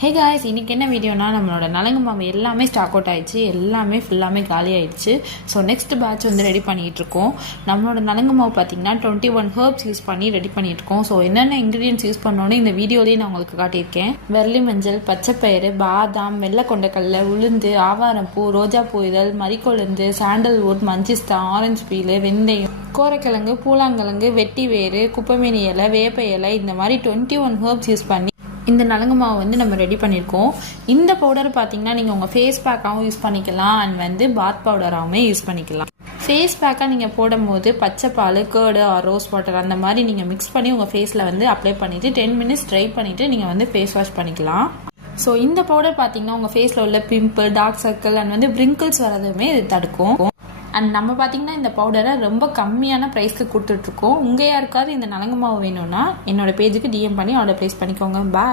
Hey guys, இன்றைக்கி என்ன வீடியோனா நம்மளோட நலங்கு மாவு எல்லாமே ஸ்டாக் அவுட் ஆயிடுச்சு, எல்லாமே ஃபுல்லாமே காலி ஆயிடுச்சு. ஸோ நெக்ஸ்ட் பேட்ச் வந்து ரெடி பண்ணிகிட்ருக்கோம். நம்மளோட நலங்கு மாவு பார்த்திங்கன்னா 21 ஹர்ப்ஸ் யூஸ் பண்ணி ரெடி பண்ணிகிட்ருக்கோம். ஸோ என்னென்ன இன்க்ரீடியன்ஸ் யூஸ் பண்ணோன்னு இந்த வீடியோலேயே நான் உங்களுக்கு காட்டியிருக்கேன். வெள்ளி மஞ்சள், பச்சைப்பயிறு, பாதாம், வெள்ளை கொண்டக்கடலை, உளுந்து, ஆவாரம்பூ, ரோஜாப்பூ இதழ், மரிக்கொழுந்து, சாண்டல்வுட், மஞ்சிஸ்தா, ஆரஞ்சு பீலு, வெந்தயம், கோரைக்கிழங்கு, பூலாங்கிழங்கு, வெட்டி வேறு, குப்பைமேனி இலை, வேப்ப இலை, இந்த மாதிரி 21 ஹர்ப்ஸ் யூஸ் பண்ணி இந்த நலங்கு மாவு வந்து நம்ம ரெடி பண்ணியிருக்கோம். இந்த பவுடர் பார்த்தீங்கன்னா நீங்கள் உங்கள் ஃபேஸ் பேக்காகவும் யூஸ் பண்ணிக்கலாம் அண்ட் வந்து பாத் பவுடராகவுமே யூஸ் பண்ணிக்கலாம். ஃபேஸ் பேக்காக நீங்கள் போடும்போது பச்சை பால், கேர்டு ஆர் ரோஸ் வாட்டர் அந்த மாதிரி நீங்கள் மிக்ஸ் பண்ணி உங்கள் ஃபேஸில் வந்து அப்ளை பண்ணிவிட்டு 10 மினிட்ஸ் ட்ரை பண்ணிவிட்டு நீங்கள் வந்து ஃபேஸ் வாஷ் பண்ணிக்கலாம். ஸோ இந்த பவுடர் பார்த்தீங்கன்னா உங்கள் ஃபேஸில் உள்ள பிம்பிள், டார்க் சர்க்கிள் அண்ட் வந்து பிரிங்கிள்ஸ் வரதுமே இது தடுக்கும். அண்ட் நம்ம பார்த்தீங்கன்னா இந்த பவுடரை ரொம்ப கம்மியான ப்ரைஸ்க்கு கொடுத்துட்ருக்கோம். உங்கள் யாருக்காவது இந்த நலங்கு மாவு வேணும்னா என்னோட பேஜுக்கு டிஎம் பண்ணி ஆர்டர் ப்ளேஸ் பண்ணிக்கோங்க. பாய்.